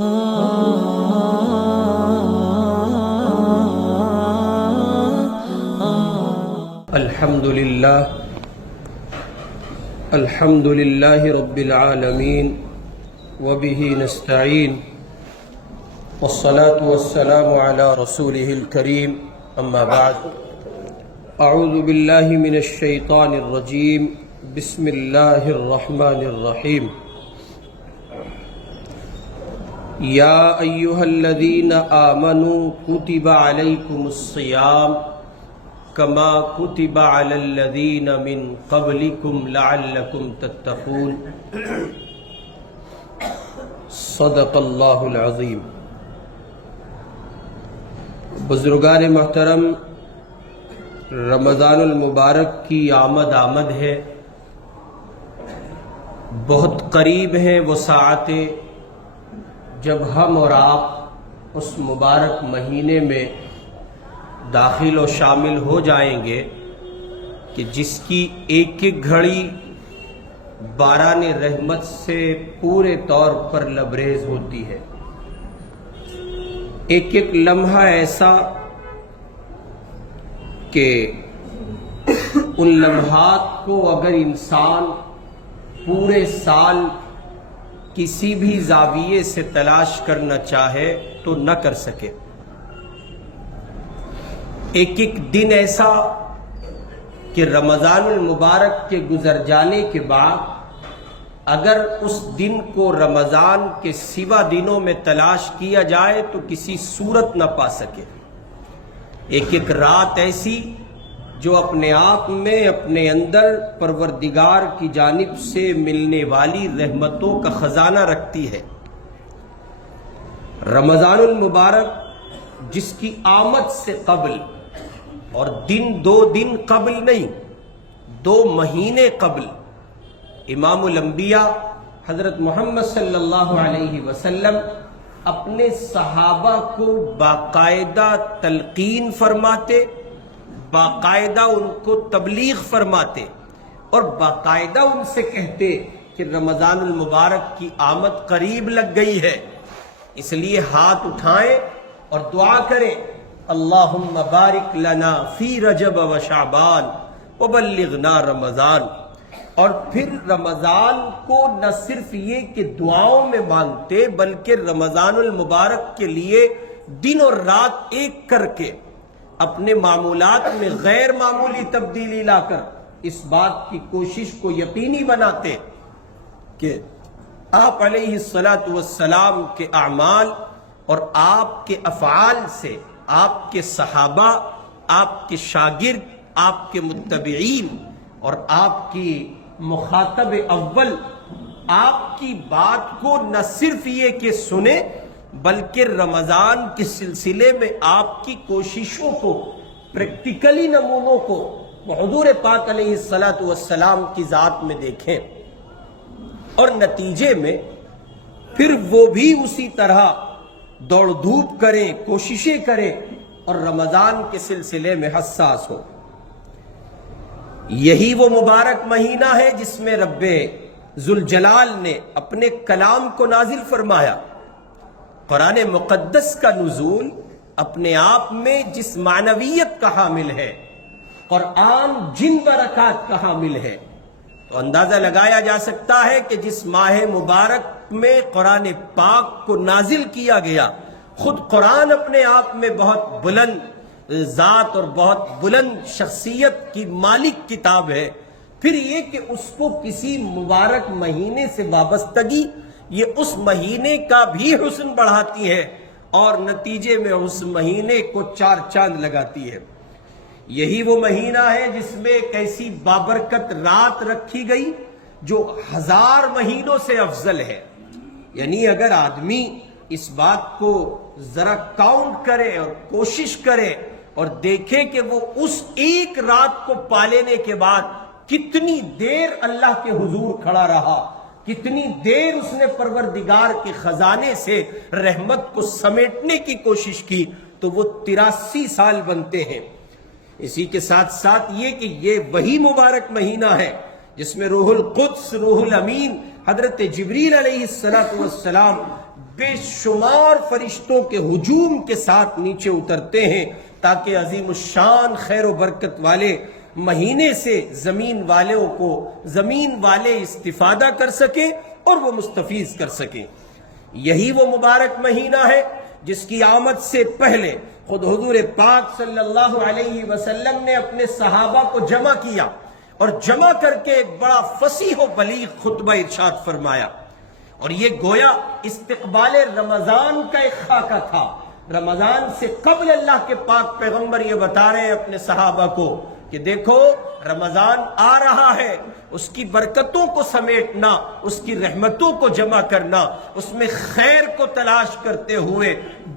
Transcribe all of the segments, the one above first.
الحمد للہ رب العالمین وبہ نستعین والصلاة والسلام علی رسولہ الکریم اما بعد اعوذ باللہ من الشیطان الرجیم بسم اللہ الرحمن الرحیم یا ایہا الذین آمنوا کتب علیکم الصیام کما کتب علی الذین من قبلکم لعلکم تتقون صدق اللہ العظیم۔ بزرگان محترم، رمضان المبارک کی آمد ہے، بہت قریب ہیں وہ ساعتیں جب ہم اور آپ اس مبارک مہینے میں داخل و شامل ہو جائیں گے کہ جس کی ایک ایک گھڑی باران رحمت سے پورے طور پر لبریز ہوتی ہے، ایک ایک لمحہ ایسا کہ ان لمحات کو اگر انسان پورے سال کسی بھی زاویے سے تلاش کرنا چاہے تو نہ کر سکے۔ ایک ایک دن ایسا کہ رمضان المبارک کے گزر جانے کے بعد اگر اس دن کو رمضان کے سوا دنوں میں تلاش کیا جائے تو کسی صورت نہ پا سکے۔ ایک ایک رات ایسی جو اپنے آپ میں اپنے اندر پروردگار کی جانب سے ملنے والی رحمتوں کا خزانہ رکھتی ہے۔ رمضان المبارک جس کی آمد سے قبل، اور دو دن قبل نہیں، 2 مہینے قبل امام الانبیاء حضرت محمد صلی اللہ علیہ وسلم اپنے صحابہ کو باقاعدہ تلقین فرماتے، باقاعدہ ان کو تبلیغ فرماتے اور باقاعدہ ان سے کہتے کہ رمضان المبارک کی آمد قریب لگ گئی ہے، اس لیے ہاتھ اٹھائیں اور دعا کریں، اللہم بارک لنا فی رجب و شعبان وبلغنا رمضان۔ اور پھر رمضان کو نہ صرف یہ کہ دعاؤں میں مانگتے بلکہ رمضان المبارک کے لیے دن اور رات ایک کر کے اپنے معمولات میں غیر معمولی تبدیلی لا کر اس بات کی کوشش کو یقینی بناتے کہ آپ علیہ السلام کے اعمال اور آپ کے افعال سے آپ کے صحابہ، آپ کے شاگرد، آپ کے متبعین اور آپ کی مخاطب اول آپ کی بات کو نہ صرف یہ کہ سنیں بلکہ رمضان کے سلسلے میں آپ کی کوششوں کو، پریکٹیکلی نمونوں کو حضور پاک علیہ السلام کی ذات میں دیکھیں، اور نتیجے میں پھر وہ بھی اسی طرح دوڑ دھوپ کریں، کوششیں کریں اور رمضان کے سلسلے میں حساس ہو۔ یہی وہ مبارک مہینہ ہے جس میں رب ذوالجلال نے اپنے کلام کو نازل فرمایا۔ قرآن مقدس کا نزول اپنے آپ میں جس معنویت کا حامل ہے، قرآن جن برکات کا حامل ہے، تو اندازہ لگایا جا سکتا ہے کہ جس ماہ مبارک میں قرآن پاک کو نازل کیا گیا، خود قرآن اپنے آپ میں بہت بلند ذات اور بہت بلند شخصیت کی مالک کتاب ہے، پھر یہ کہ اس کو کسی مبارک مہینے سے وابستگی یہ اس مہینے کا بھی حسن بڑھاتی ہے اور نتیجے میں اس مہینے کو 4 چاند لگاتی ہے۔ یہی وہ مہینہ ہے جس میں ایک ایسی بابرکت رات رکھی گئی جو 1000 مہینوں سے افضل ہے۔ یعنی اگر آدمی اس بات کو ذرا کاؤنٹ کرے اور کوشش کرے اور دیکھے کہ وہ اس ایک رات کو پا لینے کے بعد کتنی دیر اللہ کے حضور کھڑا رہا، کتنی دیر اس نے پروردگار کے خزانے سے رحمت کو سمیٹنے کی کوشش کی، تو وہ 83 سال بنتے ہیں۔ اسی کے ساتھ ساتھ یہ کہ یہ وہی مبارک مہینہ ہے جس میں روح القدس، روح الامین، حضرت جبریل علیہ السلام بے شمار فرشتوں کے ہجوم کے ساتھ نیچے اترتے ہیں تاکہ عظیم الشان خیر و برکت والے مہینے سے زمین والے استفادہ کر سکیں اور وہ مستفیض کر سکیں۔ یہی وہ مبارک مہینہ ہے جس کی آمد سے پہلے خود حضور پاک صلی اللہ علیہ وسلم نے اپنے صحابہ کو جمع کیا اور جمع کر کے ایک بڑا فصیح و بلیغ خطبہ ارشاد فرمایا، اور یہ گویا استقبال رمضان کا ایک خاکہ تھا۔ رمضان سے قبل اللہ کے پاک پیغمبر یہ بتا رہے ہیں اپنے صحابہ کو کہ دیکھو رمضان آ رہا ہے، اس کی برکتوں کو سمیٹنا، اس کی رحمتوں کو جمع کرنا، اس میں خیر کو تلاش کرتے ہوئے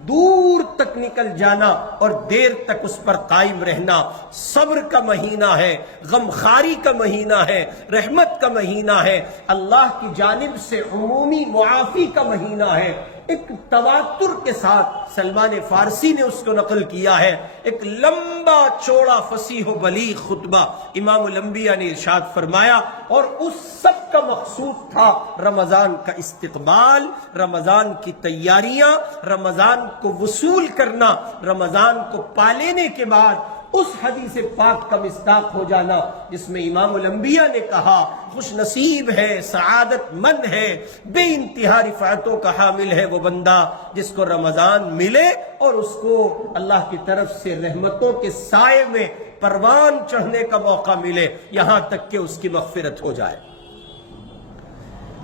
دور تک نکل جانا اور دیر تک اس پر قائم رہنا صبر کا مہینہ ہے، غمخاری کا مہینہ ہے، رحمت کا مہینہ ہے، اللہ کی جانب سے عمومی معافی کا مہینہ ہے۔ ایک تواتر کے ساتھ سلمان فارسی نے اس کو نقل کیا ہے، ایک لمبا چوڑا فصیح و بلیغ خطبہ امام الانبیاء نے ارشاد فرمایا، اور اس سب کا مقصود تھا رمضان کا استقبال، رمضان کی تیاریاں، رمضان کو وصول کرنا، رمضان کو پالینے کے بعد اس حدیث پاک کا مصداق ہو جانا جس میں امام الانبیاء نے کہا خوش نصیب ہے، سعادت مند ہے، بے انتہا رفعتوں کا حامل ہے وہ بندہ جس کو رمضان ملے اور اس کو اللہ کی طرف سے رحمتوں کے سائے میں پروان چڑھنے کا موقع ملے یہاں تک کہ اس کی مغفرت ہو جائے۔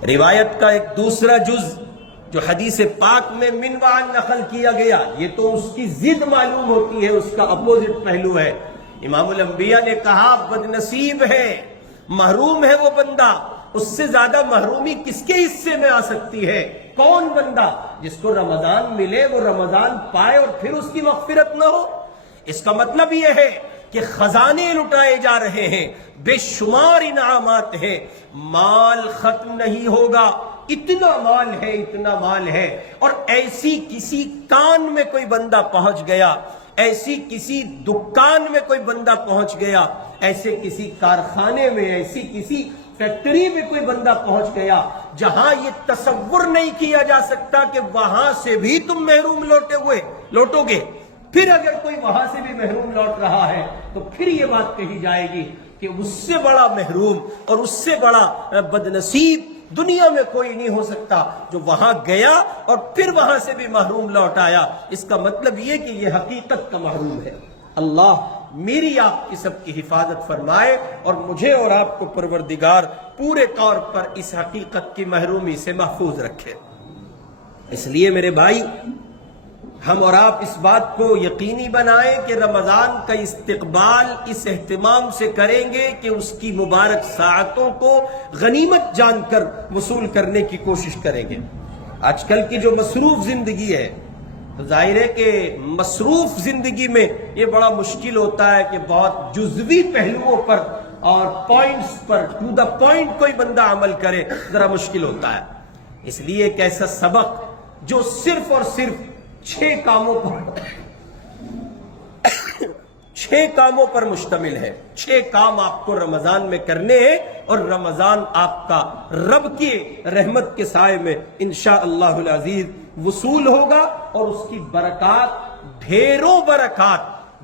روایت کا ایک دوسرا جز جو حدیث پاک میں من وعن نقل کیا گیا، یہ تو اس کی ضد معلوم ہوتی ہے، اس کا اپوزٹ پہلو ہے۔ امام الانبیاء نے کہا بد نصیب ہے، محروم ہے وہ بندہ، اس سے زیادہ محرومی کس کے حصے میں آ سکتی ہے؟ کون بندہ جس کو رمضان ملے، وہ رمضان پائے اور پھر اس کی مغفرت نہ ہو؟ اس کا مطلب یہ ہے کہ خزانے لٹائے جا رہے ہیں، بے شمار انعامات ہیں، مال ختم نہیں ہوگا، اتنا مال ہے، اور ایسی کسی کان میں کوئی بندہ پہنچ گیا، ایسی کسی دکان میں کوئی بندہ پہنچ گیا، ایسے کسی کارخانے میں، ایسی کسی فیکٹری میں کوئی بندہ پہنچ گیا جہاں یہ تصور نہیں کیا جا سکتا کہ وہاں سے بھی تم محروم لوٹو گے۔ پھر اگر کوئی وہاں سے بھی محروم لوٹ رہا ہے تو پھر یہ بات کہی جائے گی کہ اس سے بڑا محروم اور اس سے بڑا بد نصیب دنیا میں کوئی نہیں ہو سکتا جو وہاں گیا اور پھر وہاں سے بھی محروم لوٹ آیا۔ اس کا مطلب یہ کہ یہ حقیقت کا محروم ہے۔ اللہ میری آپ کی سب کی حفاظت فرمائے اور مجھے اور آپ کو پروردگار پورے طور پر اس حقیقت کی محرومی سے محفوظ رکھے۔ اس لیے میرے بھائی، ہم اور آپ اس بات کو یقینی بنائیں کہ رمضان کا استقبال اس اہتمام سے کریں گے کہ اس کی مبارک ساعتوں کو غنیمت جان کر وصول کرنے کی کوشش کریں گے۔ آج کل کی جو مصروف زندگی ہے، تو ظاہر ہے کہ مصروف زندگی میں یہ بڑا مشکل ہوتا ہے کہ بہت جزوی پہلوؤں پر اور پوائنٹس پر ٹو دا پوائنٹ کوئی بندہ عمل کرے، ذرا مشکل ہوتا ہے۔ اس لیے ایک ایسا سبق جو صرف اور صرف 6 کاموں پر مشتمل ہے۔ 6 کام آپ کو رمضان میں کرنے ہیں اور رمضان آپ کا رب کی رحمت کے سائے میں انشاءاللہ العزیز وصول ہوگا اور اس کی برکات، ڈھیروں برکات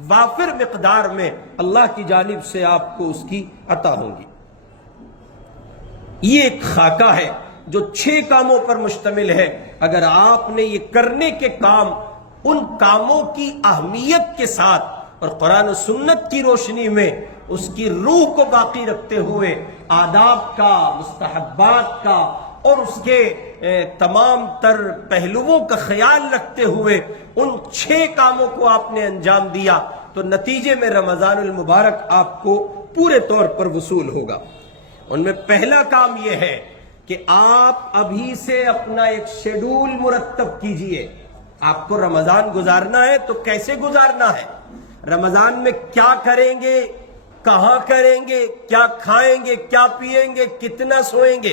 وافر مقدار میں اللہ کی جانب سے آپ کو اس کی عطا ہوں گی۔ یہ ایک خاکہ ہے جو 6 کاموں پر مشتمل ہے۔ اگر آپ نے یہ کرنے کے کام ان کاموں کی اہمیت کے ساتھ اور قرآن و سنت کی روشنی میں اس کی روح کو باقی رکھتے ہوئے آداب کا، مستحبات کا اور اس کے تمام تر پہلوؤں کا خیال رکھتے ہوئے ان 6 کاموں کو آپ نے انجام دیا تو نتیجے میں رمضان المبارک آپ کو پورے طور پر وصول ہوگا۔ ان میں پہلا کام یہ ہے کہ آپ ابھی سے اپنا ایک شیڈول مرتب کیجئے۔ آپ کو رمضان گزارنا ہے تو کیسے گزارنا ہے، رمضان میں کیا کریں گے، کہاں کریں گے، کیا کھائیں گے، کیا پیئیں گے، کتنا سوئیں گے۔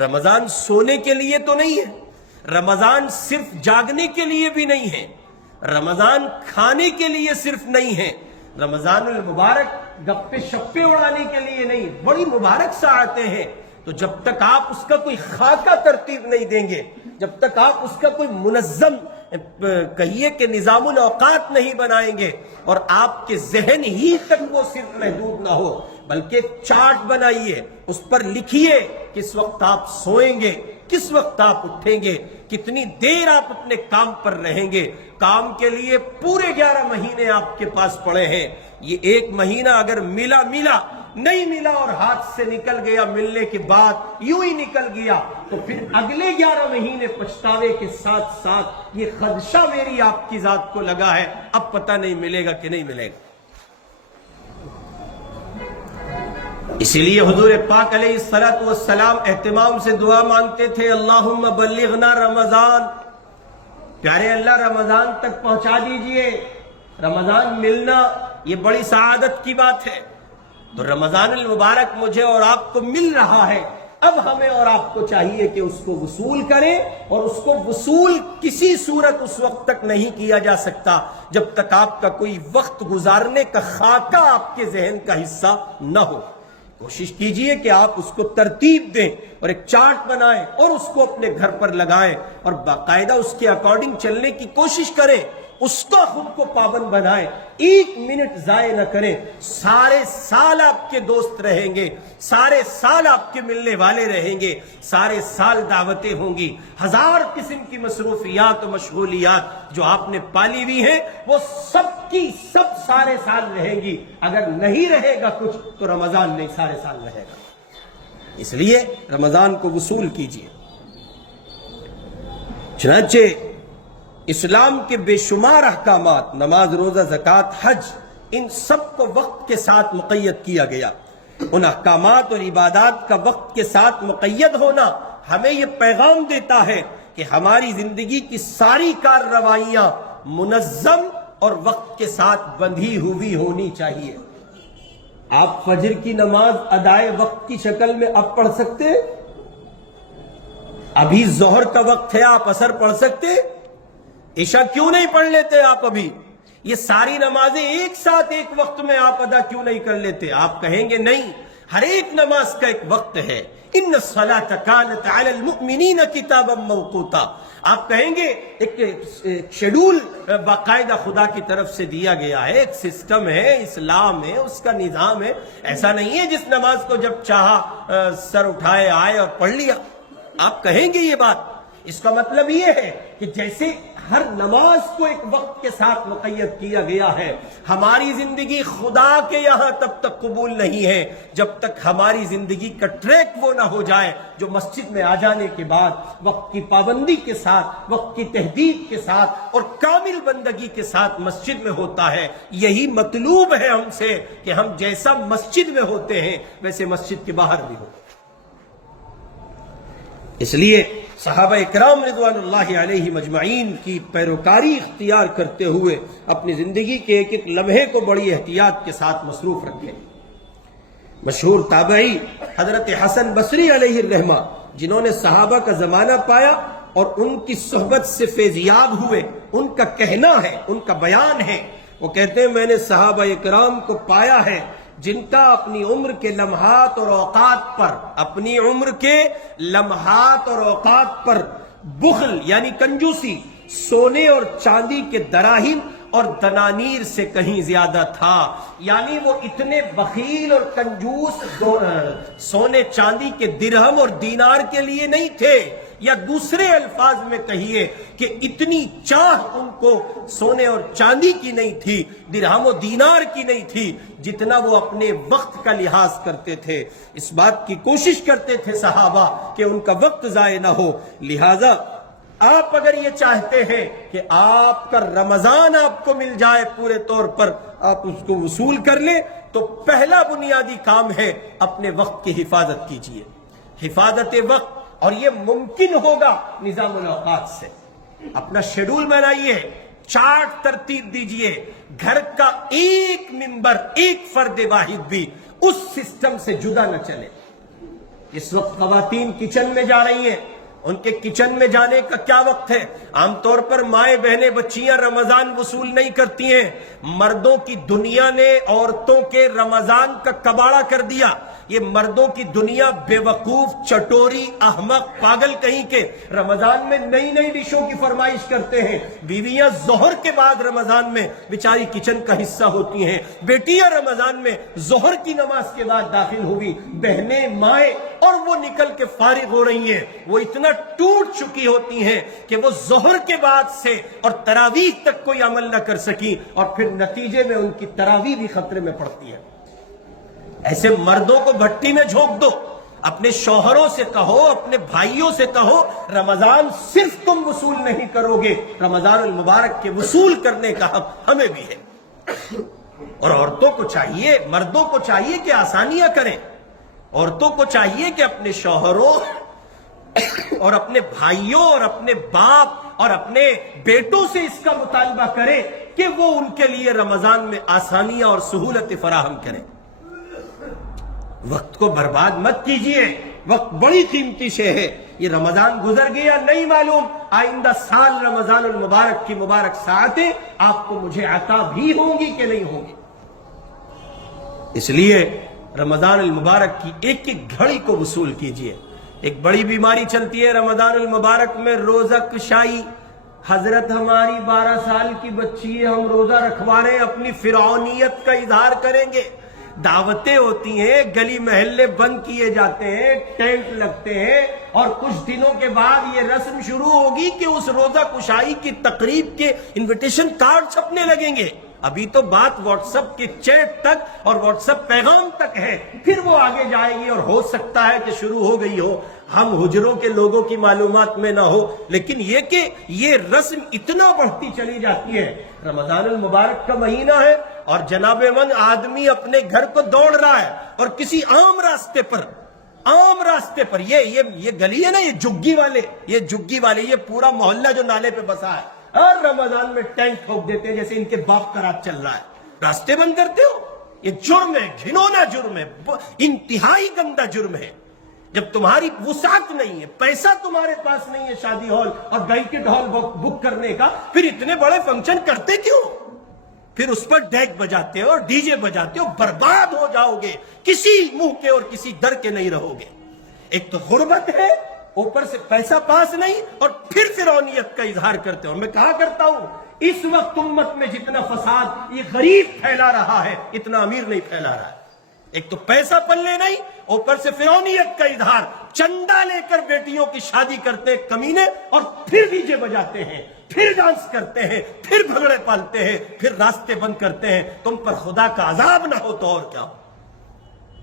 رمضان سونے کے لیے تو نہیں ہے، رمضان صرف جاگنے کے لیے بھی نہیں ہے، رمضان کھانے کے لیے صرف نہیں ہے، رمضان المبارک گپے شپے اڑانے کے لیے نہیں، بڑی مبارک ساعتیں ہیں تو جب تک آپ اس کا کوئی خاکہ ترتیب نہیں دیں گے، جب تک آپ اس کا کوئی منظم کہیے کہ نظام الاوقات نہیں بنائیں گے، اور آپ کے ذہن ہی تک وہ صرف محدود نہ ہو بلکہ چارٹ بنائیے، اس پر لکھیے کس وقت آپ سوئیں گے، کس وقت آپ اٹھیں گے، کتنی دیر آپ اپنے کام پر رہیں گے۔ کام کے لیے پورے 11 مہینے آپ کے پاس پڑے ہیں، یہ ایک مہینہ اگر ملا نہیں ملا اور ہاتھ سے نکل گیا، ملنے کے بعد یوں ہی نکل گیا، تو پھر اگلے 11 مہینے پچھتاوے کے ساتھ ساتھ یہ خدشہ میری آپ کی ذات کو لگا ہے، اب پتہ نہیں ملے گا کہ نہیں ملے گا۔ اسی لیے حضور پاک علیہ الصلوۃ والسلام اہتمام سے دعا مانگتے تھے، اللہم بلغنا رمضان، پیارے اللہ رمضان تک پہنچا دیجئے۔ رمضان ملنا یہ بڑی سعادت کی بات ہے، تو رمضان المبارک مجھے اور آپ کو مل رہا ہے، اب ہمیں اور آپ کو چاہیے کہ اس کو وصول کریں، اور اس کو وصول کسی صورت اس وقت تک نہیں کیا جا سکتا جب تک آپ کا کوئی وقت گزارنے کا خاکہ آپ کے ذہن کا حصہ نہ ہو۔ کوشش کیجئے کہ آپ اس کو ترتیب دیں اور ایک چارٹ بنائیں اور اس کو اپنے گھر پر لگائیں، اور باقاعدہ اس کے اکارڈنگ چلنے کی کوشش کریں، اس کو خود کو پابند بنائیں، 1 منٹ ضائع نہ کریں۔ سارے سال آپ کے دوست رہیں گے، سارے سال آپ کے ملنے والے رہیں گے، سارے سال دعوتیں ہوں گی، 1000 قسم کی مصروفیات و مشغولیات جو آپ نے پالی ہوئی ہیں وہ سب کی سب سارے سال رہیں گی۔ اگر نہیں رہے گا کچھ تو رمضان نہیں سارے سال رہے گا، اس لیے رمضان کو وصول کیجیے۔ چنانچہ اسلام کے بے شمار احکامات، نماز، روزہ، زکوٰۃ، حج، ان سب کو وقت کے ساتھ مقید کیا گیا۔ ان احکامات اور عبادات کا وقت کے ساتھ مقید ہونا ہمیں یہ پیغام دیتا ہے کہ ہماری زندگی کی ساری کارروائیاں منظم اور وقت کے ساتھ بندھی ہوئی ہونی چاہیے۔ آپ فجر کی نماز ادائے وقت کی شکل میں اب پڑھ سکتے؟ ابھی ظہر کا وقت ہے، آپ عصر پڑھ سکتے؟ عشاء کیوں نہیں پڑھ لیتے آپ ابھی؟ یہ ساری نمازیں ایک ساتھ ایک وقت میں آپ ادا کیوں نہیں کر لیتے؟ آپ کہیں گے نہیں، ہر ایک نماز کا ایک وقت ہے، ان الصلاۃ کانت علی المؤمنین کتابا موقوتا۔ آپ کہیں گے ایک شیڈول باقاعدہ خدا کی طرف سے دیا گیا ہے، ایک سسٹم ہے، اسلام ہے، اس کا نظام ہے، ایسا نہیں ہے جس نماز کو جب چاہا سر اٹھائے آئے اور پڑھ لیا۔ آپ کہیں گے یہ بات، اس کا مطلب یہ ہے کہ جیسے ہر نماز کو ایک وقت کے ساتھ مقید کیا گیا ہے، ہماری زندگی خدا کے یہاں تب تک قبول نہیں ہے جب تک ہماری زندگی کا ٹریک وہ نہ ہو جائے جو مسجد میں آ جانے کے بعد وقت کی پابندی کے ساتھ، وقت کی تہذیب کے ساتھ اور کامل بندگی کے ساتھ مسجد میں ہوتا ہے۔ یہی مطلوب ہے ہم سے کہ ہم جیسا مسجد میں ہوتے ہیں ویسے مسجد کے باہر بھی ہو۔ اس لیے صحابہ اکرام رضوان اللہ علیہ مجمعین کی پیروکاری اختیار کرتے ہوئے اپنی زندگی کے ایک ایک لمحے کو بڑی احتیاط کے ساتھ مصروف رکھیں۔ مشہور تابعی حضرت حسن بصری علیہ الرحمہ، جنہوں نے صحابہ کا زمانہ پایا اور ان کی صحبت سے فیضیاب ہوئے، ان کا کہنا ہے، ان کا بیان ہے، وہ کہتے ہیں میں نے صحابہ اکرام کو پایا ہے جن کا اپنی عمر کے لمحات اور اوقات پر، اپنی عمر کے لمحات اور اوقات پر بخل یعنی کنجوسی، سونے اور چاندی کے دراہم اور دنانیر سے کہیں زیادہ تھا۔ یعنی وہ اتنے بخیل اور کنجوس سونے چاندی کے درہم اور دینار کے لیے نہیں تھے، یا دوسرے الفاظ میں کہیے کہ اتنی چاہ ان کو سونے اور چاندی کی نہیں تھی، درہم و دینار کی نہیں تھی، جتنا وہ اپنے وقت کا لحاظ کرتے تھے۔ اس بات کی کوشش کرتے تھے صحابہ کہ ان کا وقت ضائع نہ ہو۔ لہذا آپ اگر یہ چاہتے ہیں کہ آپ کا رمضان آپ کو مل جائے پورے طور پر، آپ اس کو وصول کر لیں، تو پہلا بنیادی کام ہے اپنے وقت کی حفاظت کیجیے، حفاظت وقت، اور یہ ممکن ہوگا نظام الاوقات سے۔ اپنا شیڈول بنائیے، چارٹ ترتیب دیجئے، گھر کا ایک ممبر، ایک فرد واحد بھی اس سسٹم سے جدا نہ چلے۔ اس وقت خواتین کچن میں جا رہی ہیں، ان کے کچن میں جانے کا کیا وقت ہے؟ عام طور پر مائیں بہنیں بچیاں رمضان وصول نہیں کرتی ہیں، مردوں کی دنیا نے عورتوں کے رمضان کا کباڑہ کر دیا۔ یہ مردوں کی دنیا بیوقوف، چٹوری، احمق، پاگل کہیں کے رمضان میں نئی نئی ڈشوں کی فرمائش کرتے ہیں. بیویاں ظہر کے بعد رمضان میں بیچاری کچن کا حصہ ہوتی ہیں. بیٹیاں رمضان میں ظہر کی نماز کے بعد داخل ہوئی، بہنیں، مائیں، اور وہ نکل کے فارغ ہو رہی ہیں. وہ اتنا ٹوٹ چکی ہوتی ہیں کہ وہ ظہر کے بعد سے اور تراویح تک کوئی عمل نہ کر سکی، اور پھر نتیجے میں ان کی تراویح بھی خطرے میں پڑتی ہے. ایسے مردوں کو بھٹی میں جھونک دو. اپنے شوہروں سے کہو، اپنے بھائیوں سے کہو، رمضان صرف تم وصول نہیں کرو گے، رمضان المبارک کے وصول کرنے کا حق ہمیں بھی ہے. اور عورتوں کو چاہیے، مردوں کو چاہیے کہ آسانیاں کریں. عورتوں کو چاہیے کہ اپنے شوہروں اور اپنے بھائیوں اور اپنے باپ اور اپنے بیٹوں سے اس کا مطالبہ کریں کہ وہ ان کے لیے رمضان میں آسانیاں اور سہولتیں فراہم کریں. وقت کو برباد مت کیجیے، وقت بڑی قیمتی شے ہے. یہ رمضان گزر گیا نہیں معلوم آئندہ سال رمضان المبارک کی مبارک ساعتیں آپ کو مجھے عطا بھی ہوں گی کہ نہیں ہوں گی. اس لیے رمضان المبارک کی ایک ایک گھڑی کو وصول کیجیے. ایک بڑی بیماری چلتی ہے رمضان المبارک میں، روزہ کشائی. حضرت ہماری 12 سال کی بچی ہے، ہم روزہ رکھوا رہے ہیں، اپنی فرعونیت کا اظہار کریں گے. دعوتیں ہوتی ہیں، گلی محلے بند کیے جاتے ہیں، ٹینٹ لگتے ہیں، اور کچھ دنوں کے بعد یہ رسم شروع ہوگی کہ اس روزہ کشائی کی تقریب کے انویٹیشن کارڈ چھپنے لگیں گے. ابھی تو بات واٹس ایپ کے چیٹ تک اور واٹس ایپ پیغام تک ہے، پھر وہ آگے جائے گی، اور ہو سکتا ہے کہ شروع ہو گئی ہو، ہم حجروں کے لوگوں کی معلومات میں نہ ہو. لیکن یہ کہ یہ رسم اتنا بڑھتی چلی جاتی ہے. رمضان المبارک کا مہینہ ہے اور جناب من آدمی اپنے گھر کو دوڑ رہا ہے، اور کسی عام راستے پر یہ گلی ہے نا، یہ جگی والے یہ پورا محلہ جو نالے پہ بسا ہے، اور رمضان میں ٹینک ٹھوک دیتے ہیں جیسے ان کے باپ کا رات چل رہا ہے. راستے بند کرتے ہو، یہ جرم ہے، گھنونا جرم ہے، انتہائی گندا جرم ہے. جب تمہاری وسعت نہیں ہے، پیسہ تمہارے پاس نہیں ہے شادی ہال اور بینکٹ ہال بک کرنے کا، پھر اتنے بڑے فنکشن کرتے کیوں؟ پھر اس پر ڈیک بجاتے ہو، ڈی جے بجاتے ہو، برباد ہو جاؤ گے، کسی منہ کے اور کسی در کے نہیں رہو گے. ایک تو غربت ہے، اوپر سے پیسہ پاس نہیں، اور پھر فرعونیت کا اظہار کرتے ہو. میں کہا کرتا ہوں اس وقت امت میں جتنا فساد یہ غریب پھیلا رہا ہے اتنا امیر نہیں پھیلا رہا ہے. ایک تو پیسہ پلے نہیں، اوپر سے فرعونیت کا اظہار. چندہ لے کر بیٹیوں کی شادی کرتے ہیں کمینے، اور پھر ڈی جے بجاتے ہیں، پھر ڈانس کرتے ہیں، پھر بھگڑے پالتے ہیں، پھر راستے بند کرتے ہیں. تم پر خدا کا عذاب نہ ہو تو اور کیا ہو.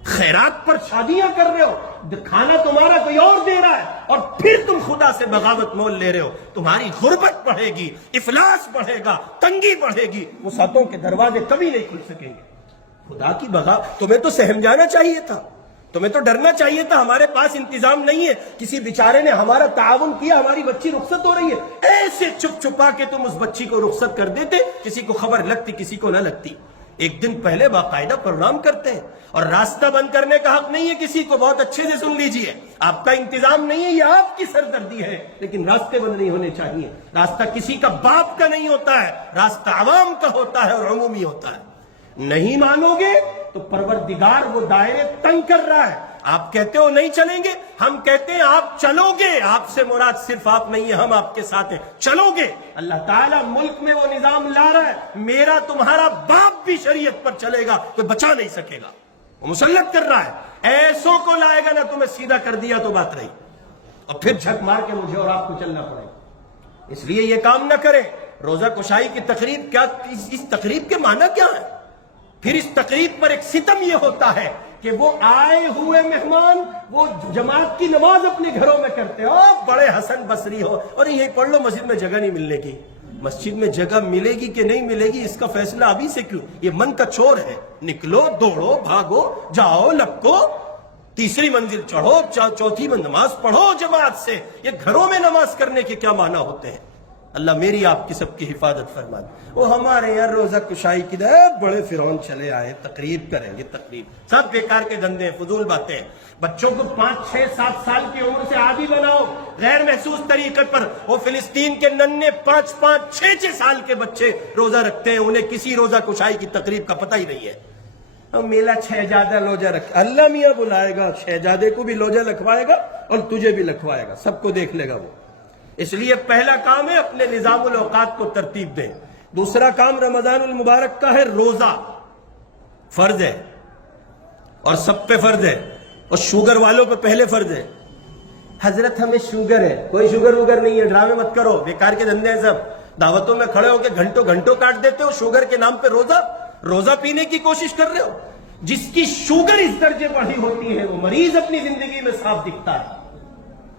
خیرات پر شادیاں کر رہے ہو، کھانا تمہارا کوئی اور دے رہا ہے، اور پھر تم خدا سے بغاوت مول لے رہے ہو. تمہاری غربت بڑھے گی، افلاس بڑھے گا، تنگی بڑھے گی، وسعتوں کے دروازے کبھی نہیں کھل سکیں گے. خدا کی بغاوت. تمہیں تو سہم جانا چاہیے تھا، تمہیں تو ڈرنا چاہیے تھا. ہمارے پاس انتظام نہیں ہے، کسی بیچارے نے ہمارا تعاون کیا، ہماری بچی رخصت ہو رہی ہے، ایسے چھپ چھپا کے تم اس بچی کو رخصت کر دیتے، کسی کو خبر لگتی کسی کو نہ لگتی. ایک دن پہلے باقاعدہ پروگرام کرتے ہیں، اور راستہ بند کرنے کا حق نہیں ہے کسی کو. بہت اچھے سے سن لیجئے، آپ کا انتظام نہیں ہے، یہ آپ کی سردردی ہے، لیکن راستے بند نہیں ہونے چاہیے. راستہ کسی کا باپ کا نہیں ہوتا ہے، راستہ عوام کا ہوتا ہے اور عمومی ہوتا ہے. نہیں مانو گے تو پروردگار وہ دائرے تنگ کر رہا ہے. آپ کہتے ہو نہیں چلیں گے، ہم کہتے ہیں آپ چلو گے. آپ سے مراد صرف آپ نہیں ہے، ہم آپ کے ساتھ ہیں. چلو گے. اللہ تعالیٰ ملک میں وہ نظام لا رہا ہے، میرا تمہارا باپ بھی شریعت پر چلے گا، کوئی بچا نہیں سکے گا. وہ مسلط کر رہا ہے، ایسوں کو لائے گا نا. تمہیں سیدھا کر دیا تو بات رہی، اور پھر جھک مار کے مجھے اور آپ کو چلنا پڑے گا. اس لیے یہ کام نہ کریں. روزہ کشائی کی تقریب کیا، اس تقریب کے معنی کیا ہے؟ پھر اس تقریب پر ایک ستم یہ ہوتا ہے کہ وہ آئے ہوئے مہمان وہ جماعت کی نماز اپنے گھروں میں کرتے ہو، بڑے حسن بصری ہو، اور یہی پڑھ لو مسجد میں جگہ نہیں ملنے کی. مسجد میں جگہ ملے گی کہ نہیں ملے گی اس کا فیصلہ ابھی سے کیوں؟ یہ من کا چور ہے. نکلو، دوڑو، بھاگو، جاؤ، لپکو، تیسری منزل چڑھو، چوتھی میں نماز پڑھو جماعت سے. یہ گھروں میں نماز کرنے کے کیا معنی ہوتے ہیں؟ اللہ میری آپ کی سب کی حفاظت فرما دے. وہ ہمارے یہاں روزہ کشائی کی بڑے فرعون چلے آئے، تقریب کریں گے. تقریب سب بیکار کے دھندے ہیں، فضول باتیں ہیں. بچوں کو 5, 6, 7 سال کی عمر سے عادی بناؤ غیر محسوس طریقے پر. وہ فلسطین کے ننھے 5, 6 سال کے بچے روزہ رکھتے ہیں، انہیں کسی روزہ کشائی کی تقریب کا پتہ ہی نہیں ہے. اور میلا شہزادہ لوجہ رکھ، اللہ میاں بلائے گا، شہزادے کو بھی لوجہ لکھوائے گا اور تجھے بھی لکھوائے گا، سب کو دیکھ لے گا وہ۔ اس لیے پہلا کام ہے اپنے نظام الاوقات کو ترتیب دیں۔ دوسرا کام رمضان المبارک کا ہے روزہ، فرض ہے اور سب پہ فرض ہے، اور شوگر والوں پہ پہلے فرض ہے۔ حضرت ہمیں شوگر ہے، کوئی شوگر وگر نہیں ہے، ڈرامے مت کرو، بیکار کے دھندے ہیں سب۔ دعوتوں میں کھڑے ہو کے گھنٹوں گھنٹوں کاٹ دیتے ہو شوگر کے نام پہ، روزہ پینے کی کوشش کر رہے ہو۔ جس کی شوگر اس درجے بڑھی ہوتی ہے وہ مریض اپنی زندگی میں صاف دکھتا ہے۔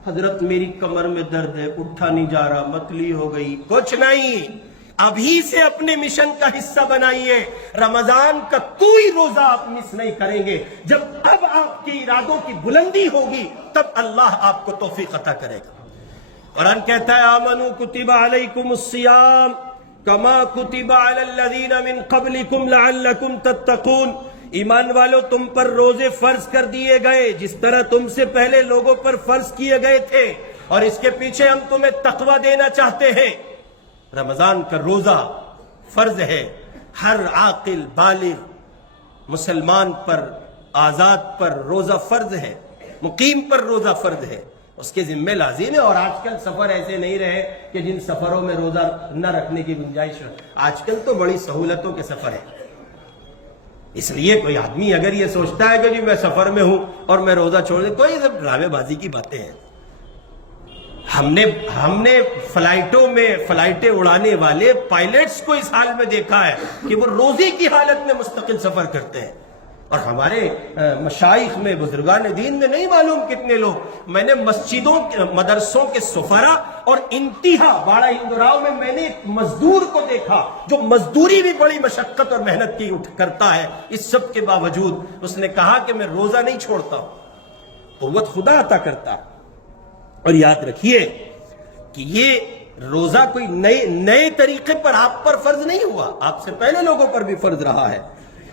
حضرت میری کمر میں درد ہے، اٹھا نہیں جا رہا، متلی ہو گئی، کچھ نہیں، ابھی سے اپنے مشن کا حصہ بنائیے۔ رمضان کا کوئی روزہ آپ مس نہیں کریں گے۔ جب اب آپ کے ارادوں کی بلندی ہوگی تب اللہ آپ کو توفیق عطا کرے گا۔ قرآن کہتا ہے آمنوا کتب علیکم الصیام کما کتب علی الذین من قبلکم لعلکم تتقون۔ ایمان والو تم پر روزے فرض کر دیے گئے جس طرح تم سے پہلے لوگوں پر فرض کیے گئے تھے، اور اس کے پیچھے ہم تمہیں تقوی دینا چاہتے ہیں۔ رمضان کا روزہ فرض ہے، ہر عاقل بالغ مسلمان پر، آزاد پر روزہ فرض ہے، مقیم پر روزہ فرض ہے، اس کے ذمہ لازم ہے۔ اور آج کل سفر ایسے نہیں رہے کہ جن سفروں میں روزہ نہ رکھنے کی گنجائش ہے، آج کل تو بڑی سہولتوں کے سفر ہیں۔ اس لیے کوئی آدمی اگر یہ سوچتا ہے کہ جی میں سفر میں ہوں اور میں روزہ چھوڑ دوں، کوئی سب ڈرامے بازی کی باتیں ہیں۔ ہم نے فلائٹوں میں فلائٹیں اڑانے والے پائلٹس کو اس حال میں دیکھا ہے کہ وہ روزے کی حالت میں مستقل سفر کرتے ہیں، اور ہمارے مشائخ میں، بزرگان دین میں نہیں معلوم کتنے لوگ۔ میں نے مسجدوں مدرسوں کے سفرا اور انتہا باڑہ ہندوراؤ میں میں نے ایک مزدور کو دیکھا جو مزدوری بھی بڑی مشقت اور محنت کی کرتا ہے، اس سب کے باوجود اس نے کہا کہ میں روزہ نہیں چھوڑتا ہوں، قوت خدا عطا کرتا۔ اور یاد رکھیے کہ یہ روزہ کوئی نئے طریقے پر آپ پر فرض نہیں ہوا، آپ سے پہلے لوگوں پر بھی فرض رہا ہے۔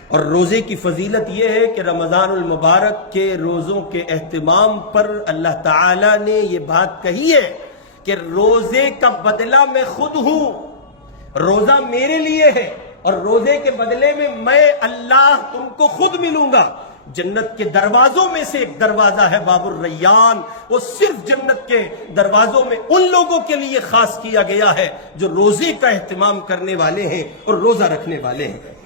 اور روزے کی فضیلت یہ ہے کہ رمضان المبارک کے روزوں کے اہتمام پر اللہ تعالی نے یہ بات کہی ہے کہ روزے کا بدلہ میں خود ہوں، روزہ میرے لیے ہے، اور روزے کے بدلے میں اللہ تم کو خود ملوں گا۔ جنت کے دروازوں میں سے ایک دروازہ ہے باب الریان، وہ صرف جنت کے دروازوں میں ان لوگوں کے لیے خاص کیا گیا ہے جو روزے کا اہتمام کرنے والے ہیں اور روزہ رکھنے والے ہیں۔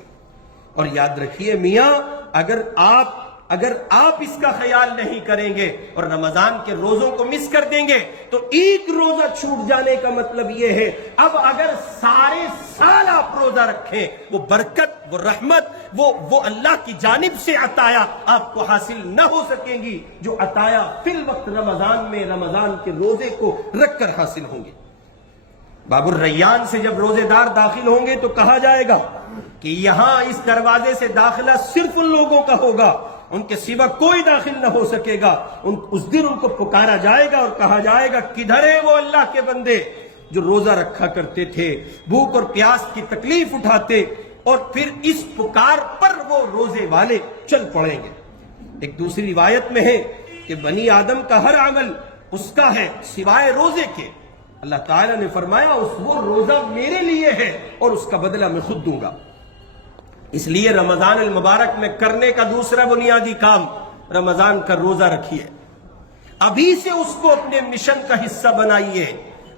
اور یاد رکھیے میاں، اگر آپ اس کا خیال نہیں کریں گے اور رمضان کے روزوں کو مس کر دیں گے تو ایک روزہ چھوٹ جانے کا مطلب یہ ہے اب اگر سارے سال آپ روزہ رکھیں وہ برکت، وہ رحمت، وہ اللہ کی جانب سے عطایا آپ کو حاصل نہ ہو سکیں گی جو عطایا فی الوقت رمضان میں رمضان کے روزے کو رکھ کر حاصل ہوں گے۔ باب الریان سے جب روزے دار داخل ہوں گے تو کہا جائے گا کہ یہاں اس دروازے سے داخلہ صرف ان لوگوں کا ہوگا، ان کے سوا کوئی داخل نہ ہو سکے گا۔ اس دن ان کو پکارا جائے گا اور کہا جائے گا کدھر ہے وہ اللہ کے بندے جو روزہ رکھا کرتے تھے، بھوک اور پیاس کی تکلیف اٹھاتے، اور پھر اس پکار پر وہ روزے والے چل پڑیں گے۔ ایک دوسری روایت میں ہے کہ بنی آدم کا ہر عمل اس کا ہے سوائے روزے کے۔ اللہ تعالیٰ نے فرمایا وہ روزہ میرے لیے ہے اور اس کا بدلہ میں خود دوں گا۔ اس لیے رمضان المبارک میں کرنے کا دوسرا بنیادی کام رمضان کا روزہ رکھیے، ابھی سے اس کو اپنے مشن کا حصہ بنائیے،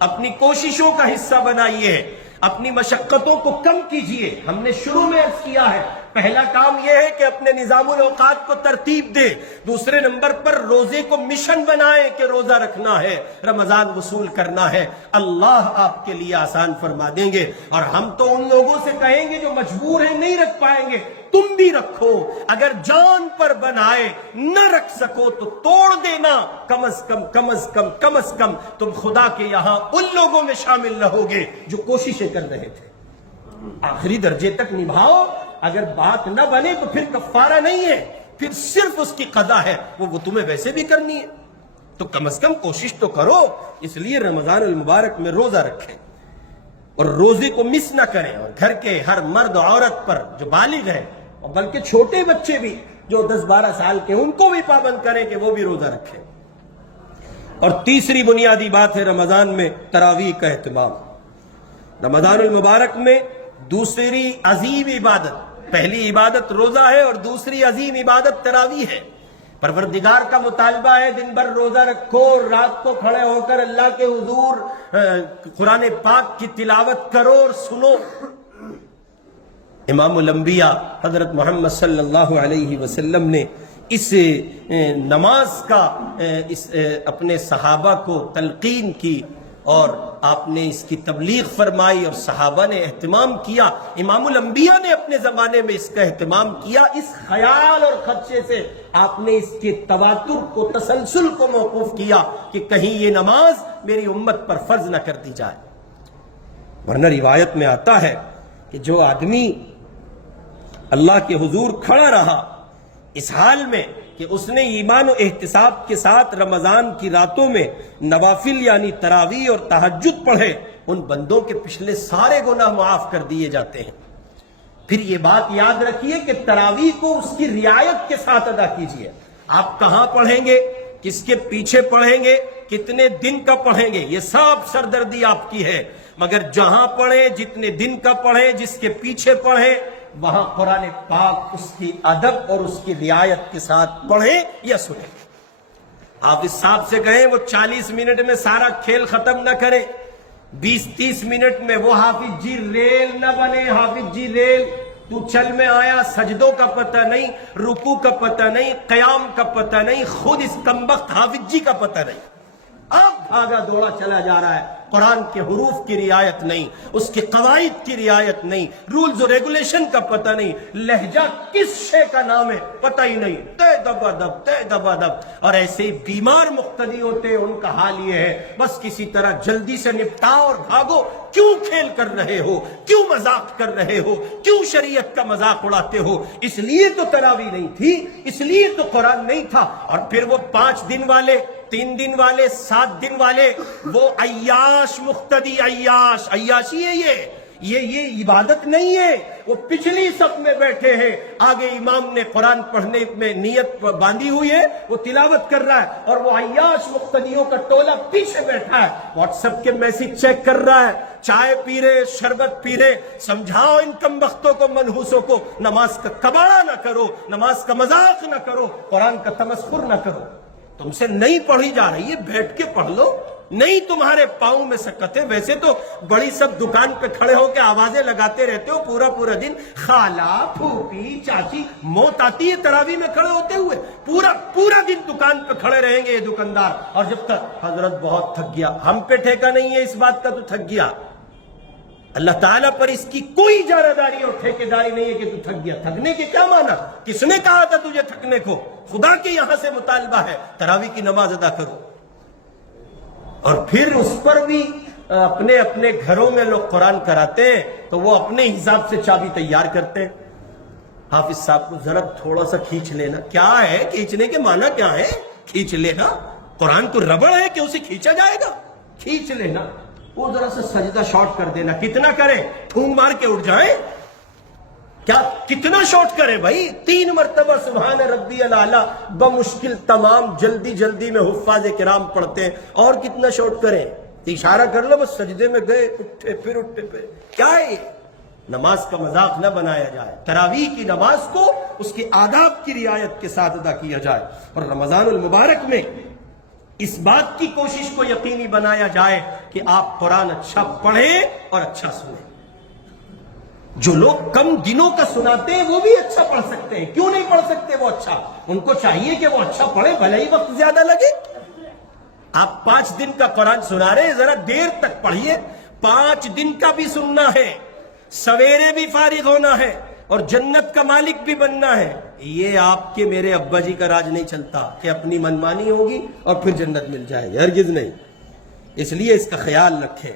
اپنی کوششوں کا حصہ بنائیے، اپنی مشقتوں کو کم کیجئے۔ ہم نے شروع میں عرض کیا ہے پہلا کام یہ ہے کہ اپنے نظام الاوقات کو ترتیب دے، دوسرے نمبر پر روزے کو مشن بنائے کہ روزہ رکھنا ہے، رمضان وصول کرنا ہے، اللہ آپ کے لیے آسان فرما دیں گے۔ اور ہم تو ان لوگوں سے کہیں گے جو مجبور ہیں نہیں رکھ پائیں گے، تم بھی رکھو، اگر جان پر بنائے نہ رکھ سکو تو توڑ دینا، کم از کم تم خدا کے یہاں ان لوگوں میں شامل نہ ہوگے جو کوششیں کر رہے تھے۔ آخری درجے تک نبھاؤ، اگر بات نہ بنے تو پھر کفارہ نہیں ہے، پھر صرف اس کی قضا ہے، وہ تمہیں ویسے بھی کرنی ہے، تو کم از کم کوشش تو کرو۔ اس لیے رمضان المبارک میں روزہ رکھیں اور روزے کو مس نہ کریں، اور گھر کے ہر مرد عورت پر جو بالغ ہے اور بلکہ چھوٹے بچے بھی جو 10-12 سال کے ان کو بھی پابند کریں کہ وہ بھی روزہ رکھیں۔ اور تیسری بنیادی بات ہے رمضان میں تراویح کا اہتمام۔ رمضان المبارک میں دوسری عظیم عبادت پہلی عبادت روزہ ہے اور دوسری عظیم عبادت تراویح ہے۔ پروردگار کا مطالبہ ہے دن بھر روزہ رکھو اور رات کو کھڑے ہو کر اللہ کے حضور قرآن پاک کی تلاوت کرو اور سنو۔ امام الانبیاء حضرت محمد صلی اللہ علیہ وسلم نے اس نماز کا اپنے صحابہ کو تلقین کی اور آپ نے اس کی تبلیغ فرمائی اور صحابہ نے اہتمام کیا۔ امام الانبیاء نے اپنے زمانے میں اس کا اہتمام کیا۔ اس خیال اور خدشے سے آپ نے اس کے تواتر کو، تسلسل کو موقوف کیا کہ کہیں یہ نماز میری امت پر فرض نہ کر دی جائے۔ ورنہ روایت میں آتا ہے کہ جو آدمی اللہ کے حضور کھڑا رہا اس حال میں کہ اس نے ایمان و احتساب کے ساتھ رمضان کی راتوں میں نوافل یعنی تراویح اور تہجد پڑھے، ان بندوں کے پچھلے سارے گناہ معاف کر دیے جاتے ہیں۔ پھر یہ بات یاد رکھیے کہ تراویح کو اس کی رعایت کے ساتھ ادا کیجیے۔ آپ کہاں پڑھیں گے، کس کے پیچھے پڑھیں گے، کتنے دن کا پڑھیں گے، یہ سب سردردی آپ کی ہے، مگر جہاں پڑھیں، جتنے دن کا پڑھیں، جس کے پیچھے پڑھیں، وہاں قرآن پاک اس کی ادب اور اس کی رعایت کے ساتھ پڑھیں یا سنیں۔ آپ اس صاحب سے کہیں وہ 40 منٹ میں سارا کھیل ختم نہ کریں، 20-30 منٹ میں وہ حافظ جی ریل نہ بنے۔ حافظ جی ریل، تو چل میں آیا، سجدوں کا پتہ نہیں، رکوع کا پتہ نہیں، قیام کا پتہ نہیں، خود اس کمبخت حافظ جی کا پتہ نہیں، آپ بھاگا دوڑا چلا جا رہا ہے۔ قرآن کے حروف کی رعایت نہیں، اس کے قواعد کی رعایت نہیں، رولز و ریگولیشن کا پتہ نہیں، لہجہ کس شے کا نام ہے پتہ ہی نہیں، تے دبا دب تے دبا دب۔ اور ایسے ہی بیمار مقتدی ہوتے ہیں، ان کا حال یہ ہے بس کسی طرح جلدی سے نپٹاؤ اور بھاگو۔ کیوں کھیل کر رہے ہو، کیوں مذاق کر رہے ہو، کیوں شریعت کا مذاق اڑاتے ہو؟ اس لیے تو تراویح نہیں تھی، اس لیے تو قرآن نہیں تھا۔ اور پھر وہ 5 دن والے، 3 دن والے، 7 دن والے، وہ عیاش مقتدی، عیاشی ہے یہ عبادت نہیں ہے۔ وہ پچھلی صف میں بیٹھے ہیں، آگے امام نے قرآن پڑھنے میں نیت باندھی ہوئی ہے، وہ تلاوت کر رہا ہے، اور وہ عیاش مقتدیوں کا ٹولہ پیچھے بیٹھا ہے، واٹس ایپ کے میسج چیک کر رہا ہے، چائے پی رہے، شربت پی رہے۔ سمجھاؤ ان کم بختوں کو، منحوسوں کو، نماز کا کباڑہ نہ کرو، نماز کا مذاق نہ کرو، قرآن کا تمسخر نہ کرو۔ تم سے نہیں پڑھی جا رہی ہے، بیٹھ کے پڑھ لو۔ نہیں تمہارے پاؤں میں سکت ہے، ویسے تو بڑی سب دکان پہ کھڑے ہو کے آوازیں لگاتے رہتے ہو پورا دن، خالہ، پھوپھی، چاچی، موت آتی ہے تراویح میں کھڑے ہوتے ہوئے، پورا دن دکان پہ کھڑے رہیں گے یہ دکاندار، اور جب تک حضرت بہت تھک گیا، ہم پہ ٹھیکہ نہیں ہے اس بات کا تو تھک گیا، اللہ تعالیٰ پر اس کی کوئی اجارہ داری اور ٹھیکیداری نہیں ہے کہ تو تھک گیا۔ تھکنے کے کیا معنی؟ کس نے کہا تھا تجھے تھکنے کو؟ خدا کے یہاں سے مطالبہ ہے تراویح کی نماز ادا کرو۔ اور پھر اس پر بھی اپنے اپنے گھروں میں لوگ قرآن کراتے ہیں تو وہ اپنے حساب سے چابی تیار کرتے ہیں۔ حافظ صاحب کو ذرا تھوڑا سا کھینچ لینا، کیا ہے کھینچنے کے معنی کیا ہے؟ کھینچ لینا، قرآن کو ربڑ ہے کہ اسے کھینچا جائے گا؟ کھینچ لینا، وہ ذرا سا سجدہ شارٹ کر دینا، کتنا کریں؟ ٹھونگ مار کے اٹھ جائیں؟ کیا کتنا شارٹ کریں بھائی؟ 3 مرتبہ سبحان ربی الاعلیٰ بمشکل تمام جلدی میں حفاظ کرام پڑھتے ہیں، اور کتنا شارٹ کریں؟ اشارہ کر لو بس، سجدے میں گئے، اٹھے پھر کیا ہے؟ نماز کا مذاق نہ بنایا جائے، تراویح کی نماز کو اس کے آداب کی رعایت کے ساتھ ادا کیا جائے، اور رمضان المبارک میں اس بات کی کوشش کو یقینی بنایا جائے کہ آپ قرآن اچھا پڑھیں اور اچھا سنیں۔ جو لوگ کم دنوں کا سناتے ہیں وہ بھی اچھا پڑھ سکتے ہیں، کیوں نہیں پڑھ سکتے وہ اچھا؟ ان کو چاہیے کہ وہ اچھا پڑھے، بھلے ہی وقت زیادہ لگے۔ آپ 5 دن کا قرآن سنا رہے ہیں، ذرا دیر تک پڑھیے، 5 دن کا بھی سننا ہے، سویرے بھی فارغ ہونا ہے، اور جنت کا مالک بھی بننا ہے۔ یہ آپ کے میرے ابا جی کا راج نہیں چلتا کہ اپنی منمانی ہوگی اور پھر جنت مل جائے گی، ہرگز نہیں۔ اس لیے اس کا خیال رکھیں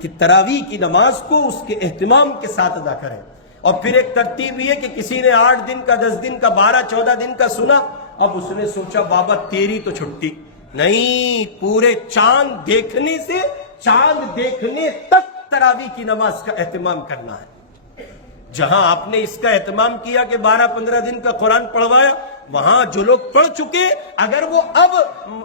کہ تراویح کی نماز کو اس کے اہتمام کے ساتھ ادا کریں۔ اور پھر ایک ترتیب یہ کہ کسی نے 8 دن کا، 10 دن کا، 12-14 دن کا سنا، اب اس نے سوچا بابا تیری تو چھٹی نہیں، پورے چاند دیکھنے سے چاند دیکھنے تک تراویح کی نماز کا اہتمام کرنا ہے۔ جہاں آپ نے اس کا اہتمام کیا کہ 12-15 دن کا قرآن پڑھوایا، وہاں جو لوگ پڑھ چکے اگر وہ اب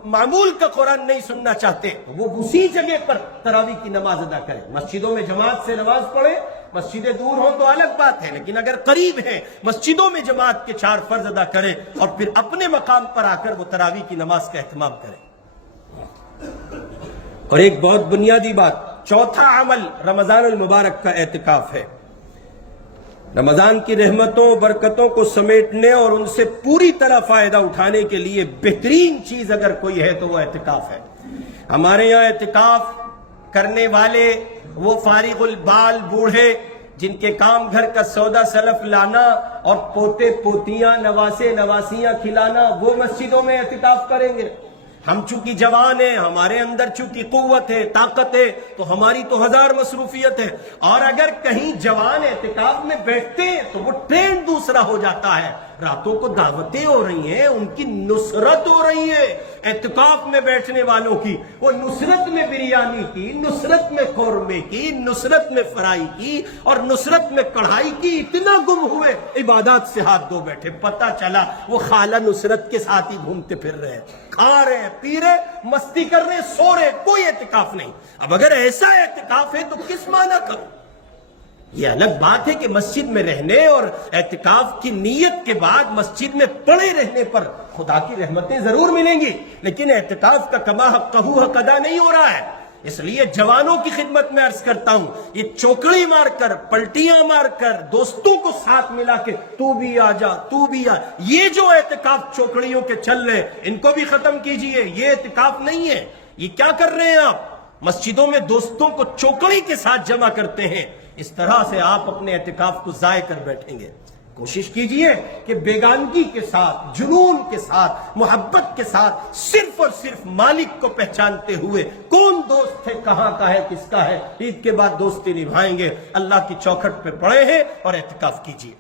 معمول کا قرآن نہیں سننا چاہتے تو وہ اسی جگہ پر تراویح کی نماز ادا کریں، مسجدوں میں جماعت سے نماز پڑھیں، مسجدیں دور ہوں تو الگ بات ہے، لیکن اگر قریب ہیں مسجدوں میں جماعت کے 4 فرض ادا کریں اور پھر اپنے مقام پر آ کر وہ تراویح کی نماز کا اہتمام کریں۔ اور ایک بہت بنیادی بات، چوتھا عمل رمضان المبارک کا اعتکاف ہے۔ رمضان کی رحمتوں برکتوں کو سمیٹنے اور ان سے پوری طرح فائدہ اٹھانے کے لیے بہترین چیز اگر کوئی ہے تو وہ اعتکاف ہے۔ ہمارے یہاں اعتکاف کرنے والے وہ فارغ البال بوڑھے جن کے کام گھر کا سودا سلف لانا اور پوتے پوتیاں نواسے نواسیاں کھلانا، وہ مسجدوں میں اعتکاف کریں گے۔ ہم چونکہ جوان ہیں، ہمارے اندر چونکہ قوت ہے، طاقت ہے، تو ہماری تو 1000 مصروفیت ہے، اور اگر کہیں جوان اعتکاف میں بیٹھتے ہیں تو وہ ٹرینڈ دوسرا ہو جاتا ہے۔ راتوں کو دعوتیں ہو رہی ہیں، ان کی نصرت ہو رہی ہے اعتکاف میں بیٹھنے والوں کی، وہ نصرت میں بریانی کی، نصرت میں قورمے کی، نصرت میں فرائی کی اور نصرت میں کڑھائی کی، اتنا گم ہوئے عبادات سے ہاتھ دھو بیٹھے، پتہ چلا وہ خالہ نصرت کے ساتھ ہی گھومتے پھر رہے ہیں، کھا رہے ہیں، پی رہے، مستی کر رہے، سو رہے، کوئی اعتکاف نہیں۔ اب اگر ایسا اعتکاف ہے تو کس معنی کرو؟ یہ الگ بات ہے کہ مسجد میں رہنے اور اعتکاف کی نیت کے بعد مسجد میں پڑے رہنے پر خدا کی رحمتیں ضرور ملیں گی، لیکن اعتکاف کا کما حقہ حق ادا نہیں ہو رہا ہے۔ اس لیے جوانوں کی خدمت میں عرض کرتا ہوں، یہ چوکڑی مار کر، پلٹیاں مار کر، دوستوں کو ساتھ ملا کے تو بھی آ جا، تو بھی آ، یہ جو اعتکاف چوکڑیوں کے چل رہے ان کو بھی ختم کیجئے۔ یہ اعتکاف نہیں ہے۔ یہ کیا کر رہے ہیں آپ؟ مسجدوں میں دوستوں کو چوکڑی کے ساتھ جمع کرتے ہیں، اس طرح سے آپ اپنے اعتکاف کو ضائع کر بیٹھیں گے۔ کوشش کیجئے کہ بیگانگی کے ساتھ، جنون کے ساتھ، محبت کے ساتھ، صرف اور صرف مالک کو پہچانتے ہوئے، کون دوست ہے، کہاں کا ہے، کس کا ہے، عید کے بعد دوستی نبھائیں گے، اللہ کی چوکھٹ پہ پڑے ہیں اور اعتکاف کیجئے۔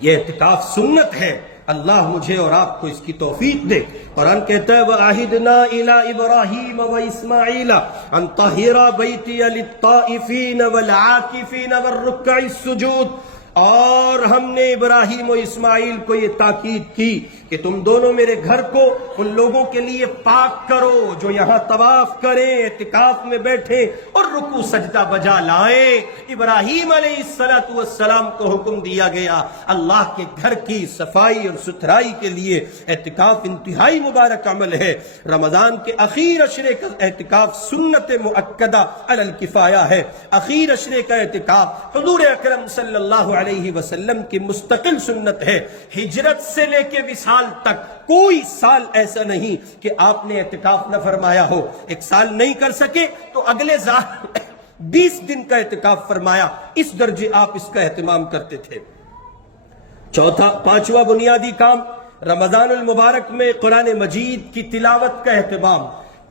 یہ اعتکاف سنت ہے، اللہ مجھے اور آپ کو اس کی توفیق دے۔ قرآن کہتا ہے وَعَهِدْنَا إِلَىٰ إِبْرَاهِيمَ وَإِسْمَاعِيلَ أَن طَهِّرَا بَيْتِيَ لِلطَّائِفِينَ وَالْعَاكِفِينَ وَالرُّكَّعِ السُّجُودِ، اور ہم نے ابراہیم و اسماعیل کو یہ تاکید کی کہ تم دونوں میرے گھر کو ان لوگوں کے لیے پاک کرو جو یہاں طواف کریں، اعتکاف میں بیٹھیں اور رکوع سجدہ بجا لائیں۔ ابراہیم علیہ السلام کو حکم دیا گیا۔ اللہ کے گھر کی صفائی اور ستھرائی کے لیے اعتکاف انتہائی مبارک عمل ہے۔ رمضان کے اخیر عشرے کا اعتکاف سنت مؤکدہ علی الکفایہ ہے۔ اخیر عشرے کا اعتکاف حضور اکرم صلی اللہ علیہ وسلم کی مستقل سنت ہے۔ ہجرت سے لے کے وصال تک کوئی سال ایسا نہیں کہ آپ نے اعتکاف نہ فرمایا ہو۔ ایک سال نہیں کر سکے تو اگلے سال 20 دن کا اعتکاف فرمایا، اس درجے آپ اس کا اہتمام کرتے تھے۔ پانچواں بنیادی کام، رمضان المبارک میں قرآن مجید کی تلاوت کا اہتمام۔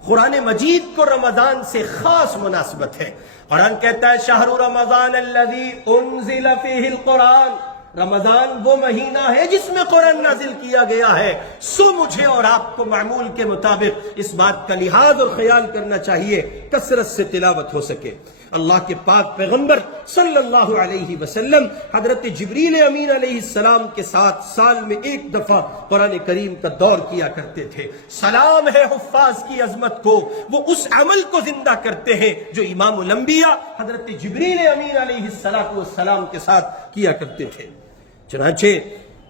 قرآن مجید کو رمضان سے خاص مناسبت ہے۔ قرآن کہتا ہے شہر رمضان الذی انزل فیہ القرآن، رمضان وہ مہینہ ہے جس میں قرآن نازل کیا گیا ہے، سو مجھے اور آپ کو معمول کے مطابق اس بات کا لحاظ اور خیال کرنا چاہیے کثرت سے تلاوت ہو سکے۔ اللہ کے پاک پیغمبر صلی اللہ علیہ وسلم حضرت جبریل امین علیہ السلام کے ساتھ سال میں ایک دفعہ قرآن کریم کا دور کیا کرتے تھے۔ سلام ہے حفاظ کی عظمت کو، وہ اس عمل کو زندہ کرتے ہیں جو امام الانبیاء حضرت جبریل امین علیہ السلام کے ساتھ کیا کرتے تھے۔ چنانچہ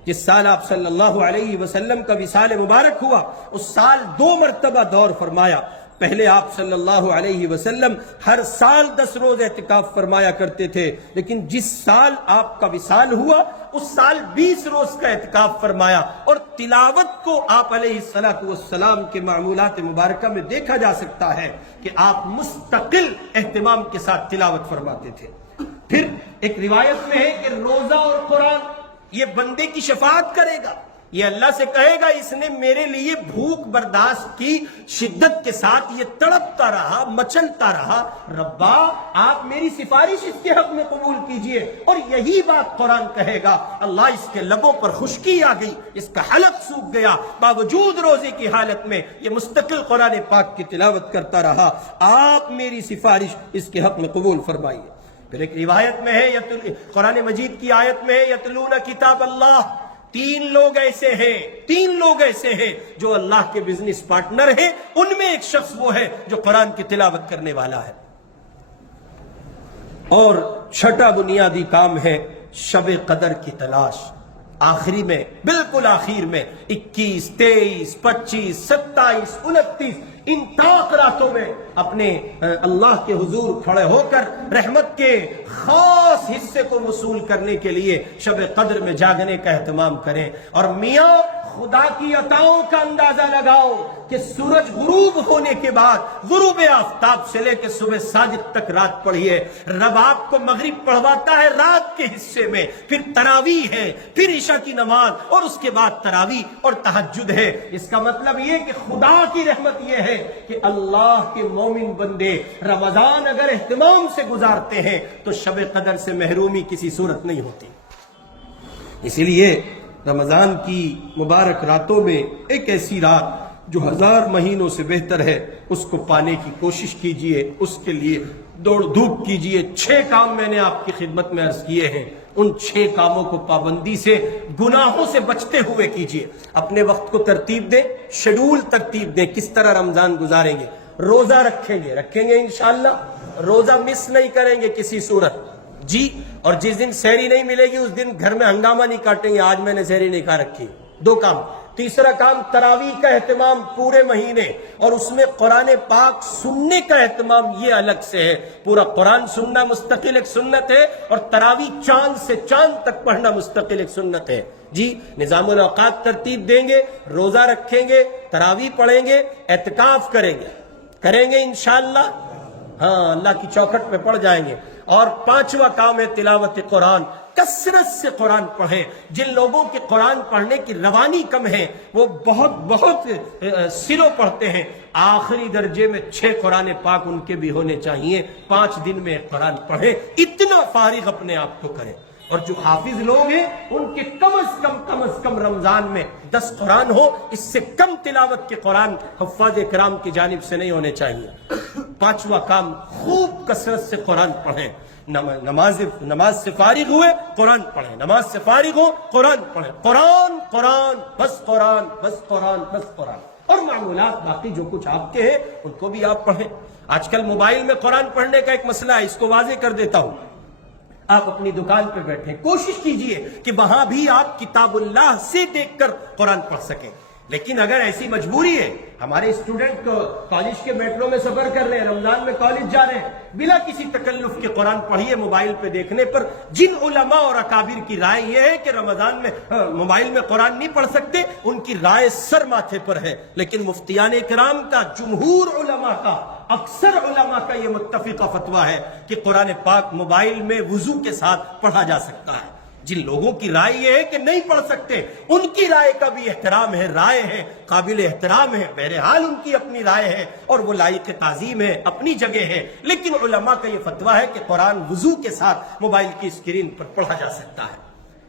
جس سال آپ صلی اللہ علیہ وسلم کا وصال مبارک ہوا، اس سال 2 مرتبہ دور فرمایا۔ پہلے آپ صلی اللہ علیہ وسلم ہر سال 10 روز اعتکاف فرمایا کرتے تھے، لیکن جس سال آپ کا وصال ہوا اس سال 20 روز کا اعتکاف فرمایا، اور تلاوت کو آپ علیہ السلام کے معمولات مبارکہ میں دیکھا جا سکتا ہے کہ آپ مستقل اہتمام کے ساتھ تلاوت فرماتے تھے۔ پھر ایک روایت میں ہے کہ روزہ اور قرآن یہ بندے کی شفاعت کرے گا، یہ اللہ سے کہے گا اس نے میرے لیے بھوک برداشت کی، شدت کے ساتھ یہ تڑپتا رہا، مچلتا رہا، ربا آپ میری سفارش اس کے حق میں قبول کیجئے، اور یہی بات قرآن کہے گا اللہ اس کے لبوں پر خشکی آ گئی، اس کا حلق سوکھ گیا، باوجود روزے کی حالت میں یہ مستقل قرآن پاک کی تلاوت کرتا رہا، آپ میری سفارش اس کے حق میں قبول فرمائیے۔ پھر ایک روایت میں ہے، قرآن مجید کی آیت میں ہے یتلون کتاب اللہ، 3 لوگ ایسے ہیں جو اللہ کے بزنس پارٹنر ہیں، ان میں ایک شخص وہ ہے جو قرآن کی تلاوت کرنے والا ہے۔ اور چھٹا بنیادی کام ہے شب قدر کی تلاش. آخری میں، بالکل آخر میں 21، 23، 25، 27، 29 ان طاق راتوں میں اپنے اللہ کے حضور کھڑے ہو کر رحمت کے خاص حصے کو وصول کرنے کے لیے شب قدر میں جاگنے کا اہتمام کریں. اور میاں خدا کی عطاؤں کا اندازہ لگاؤ کہ سورج غروب ہونے کے بعد غروب آفتاب سے لے کے صبح صادق تک رات پڑھیے. رب آپ کو مغرب پڑھواتا ہے رات کے حصے میں، پھر تراویح ہے، پھر عشاء کی نماز، اور اس کے بعد تراویح اور تہجد ہے. اس کا مطلب یہ کہ خدا کی رحمت یہ ہے کہ اللہ کے مومن بندے رمضان اگر اہتمام سے گزارتے ہیں تو شب قدر سے محرومی کسی صورت نہیں ہوتی. اسی لیے رمضان کی مبارک راتوں میں ایک ایسی رات جو 1000 مہینوں سے بہتر ہے، اس کو پانے کی کوشش کیجئے، اس کے لیے دوڑ دھوپ کیجئے. 6 کام میں نے آپ کی خدمت میں عرض کیے ہیں، ان 6 کاموں کو پابندی سے، گناہوں سے بچتے ہوئے کیجئے. اپنے وقت کو ترتیب دیں، شیڈول ترتیب دیں، کس طرح رمضان گزاریں گے. روزہ رکھیں گے انشاءاللہ، روزہ مس نہیں کریں گے کسی صورت جی. اور جس دن سحری نہیں ملے گی اس دن گھر میں ہنگامہ نہیں کاٹیں گے آج میں نے سحری نہیں کھا رکھی. 2 کام. تیسرا کام تراویح کا اہتمام پورے مہینے، اور اس میں قرآن پاک سننے کا اہتمام یہ الگ سے ہے. پورا قرآن سننا مستقل ایک سنت ہے، اور تراویح چاند سے چاند تک پڑھنا مستقل ایک سنت ہے جی. نظام الاوقات ترتیب دیں گے، روزہ رکھیں گے، تراویح پڑھیں گے، اعتکاف کریں گے انشاءاللہ. ہاں، اللہ کی چوکھٹ پہ پڑ جائیں گے. اور 5واں کام ہے تلاوت قرآن. کثرت سے قرآن پڑھیں. جن لوگوں کے قرآن پڑھنے کی روانی کم ہے وہ بہت سلو پڑھتے ہیں. آخری درجے میں 6 قرآن پاک ان کے بھی ہونے چاہیے. 5 دن میں قرآن پڑھیں، اتنا فارغ اپنے آپ کو کریں. اور جو حافظ لوگ ہیں ان کے کم از کم رمضان میں 10 قرآن ہو، اس سے کم تلاوت کے قرآن حفاظ کرام کی جانب سے نہیں ہونے چاہیے. 5واں کام، خوب کثرت سے قرآن پڑھیں. نماز سے فارغ ہوئے قرآن پڑھیں، نماز سے فارغ ہو قرآن پڑھیں. قرآن بس قرآن بس قرآن بس قرآن. اور معمولات باقی جو کچھ آپ کے ہیں ان کو بھی آپ پڑھیں. آج کل موبائل میں قرآن پڑھنے کا ایک مسئلہ ہے، اس کو واضح کر دیتا ہوں. آپ اپنی دکان پہ بیٹھیں، کوشش کیجئے کہ وہاں بھی آپ کتاب اللہ سے دیکھ کر قرآن پڑھ سکیں. لیکن اگر ایسی مجبوری ہے، ہمارے اسٹوڈنٹ کالج کے میٹرو میں سفر کر رہے ہیں، رمضان میں کالج جا رہے ہیں، بلا کسی تکلف کے قرآن پڑھیے موبائل پہ دیکھنے پر. جن علماء اور اکابر کی رائے یہ ہے کہ رمضان میں موبائل میں قرآن نہیں پڑھ سکتے، ان کی رائے سر ماتھے پر ہے. لیکن مفتیان کرام کا، جمہور علماء کا، اکثر علماء کا یہ متفقہ فتویٰ ہے کہ قرآن پاک موبائل میں وضو کے ساتھ پڑھا جا سکتا ہے. جن لوگوں کی رائے یہ ہے کہ نہیں پڑھ سکتے، ان کی رائے کا بھی احترام ہے، رائے ہے، قابل احترام ہے. بہرحال ان کی اپنی رائے ہے اور وہ لائق تعظیم ہے، اپنی جگہ ہے. لیکن علماء کا یہ فتویٰ ہے کہ قرآن وضو کے ساتھ موبائل کی اسکرین پر پڑھا جا سکتا ہے.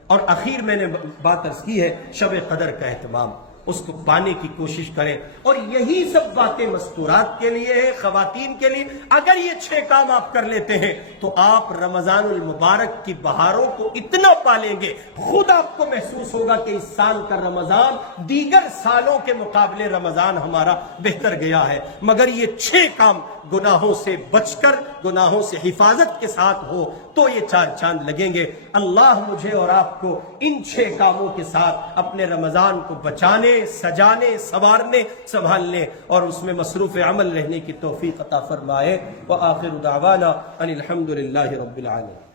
اور اخیر میں نے بات عرض کی ہے شب قدر کا اہتمام، اس کو پانے کی کوشش کریں. اور یہی سب باتیں مذکورات کے لیے ہے، خواتین کے لیے. اگر یہ 6 کام آپ کر لیتے ہیں تو آپ رمضان المبارک کی بہاروں کو اتنا پالیں گے، خود آپ کو محسوس ہوگا کہ اس سال کا رمضان دیگر سالوں کے مقابلے رمضان ہمارا بہتر گیا ہے. مگر یہ 6 کام گناہوں سے بچ کر، گناہوں سے حفاظت کے ساتھ ہو تو یہ 4 چاند لگیں گے. اللہ مجھے اور آپ کو ان 6 کاموں کے ساتھ اپنے رمضان کو بچانے، سجانے، سنوارنے، سنبھالنے اور اس میں مصروف عمل رہنے کی توفیق عطا فرمائے. وآخر دعوانا ان الحمد للہ رب العالمین.